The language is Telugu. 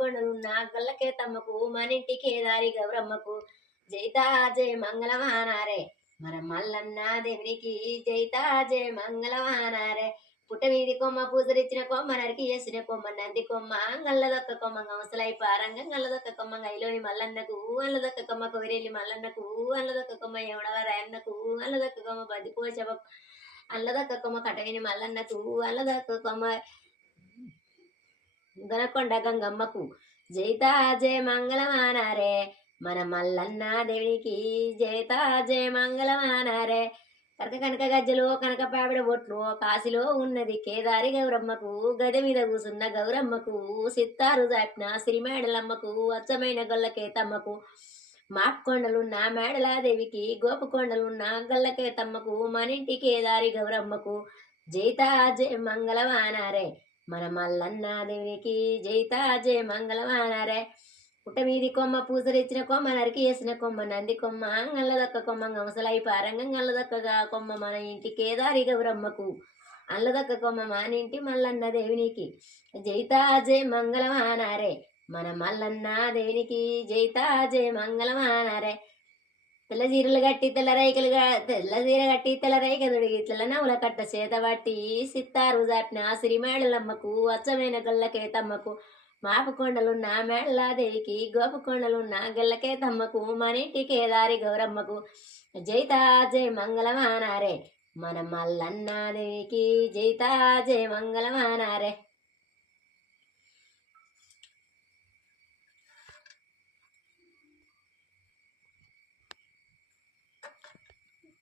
గోపుకొండలున్న గల్లకే తమ్మకు మనింటికే దారి గౌరమ్మకు జైతా జయ మంగళమానారే మన మల్లన్న దేవునికి జైతా జయ మంగళమానారే పుట్ట వీధి కొమ్మ పూజరిచ్చిన కొమ్మ నరికి వేసిన కొమ్మ నంది కొమ్మ గల్లదొక్క కొమ్మ గంసలై పారంగం గల్లదొక్క కొమ్మ గైలోని మల్లన్నకు అల్లదొక్క కొమ్మ కొవిరెల్లి మల్లన్నకు అల్లదొక్క కొమ్మ ఎవడవ రాయన్నకు అల్లదొక్క కొమ్మ బదిపోచవ అల్లదొక్క కొమ్మ కటవిని మల్లన్నకు అల్లదొక్క కొమ్మ దొనకొండ గంగమ్మకు జైతా జయ మంగళమానారే మన మల్లన్న దేవునికి జైతా జయ మంగళమానారే కనక కనక గజ్జలు కనక పావిడ బొట్లు కాశీలో ఉన్నది కేదారి గౌరమ్మకు గది మీద కూసున్న గౌరమ్మకు సిత్తారు దాపిన సిరిమేడలమ్మకు అచ్చమైన గొల్లకేతమ్మకు మాక్కొండలున్న మేడలాదేవికి గోపకొండలున్న గొల్లకేతమ్మకు మనింటి కేదారి గౌరమ్మకు జైతా జయ మంగళమానారే మన మల్లన్న దేవునికి జైతా జయ మంగళమానారే పుట్ట మీది కొమ్మ పూసరిచ్చిన కొమ్మ నరికి వేసిన కొమ్మ నంది కొమ్మ అల్లదొక్క కొమ్మ గంసలై పారంగం అల్లదొక్కగా కొమ్మ మన ఇంటి కేదారి గౌరమ్మకు అల్లదొక్క కొమ్మ మానింటి మల్లన్న దేవునికి జైతా జయ మంగళమానారే మన మల్లన్న దేవునికి జైతా జయ మంగళమానారే తెల్ల చీరలు కట్టి తెల్ల చీర కట్టి తెల్ల రైక దొడిగి తెల్ల నవ్వుల కట్ట చేత పట్టి సిత్తారు దాపిన సిరిమేడలమ్మకు అచ్చమైన గొల్లకేతమ్మకు మాపకొండలున్న మేడలాదేవికి గోపకొండలున్న గల్లకేతమ్మకు మనింటి కేదారి గౌరమ్మకు జైతా జయ మంగళమానారే మన మల్లన్న దేవికి జైతా జయ మంగళమానారే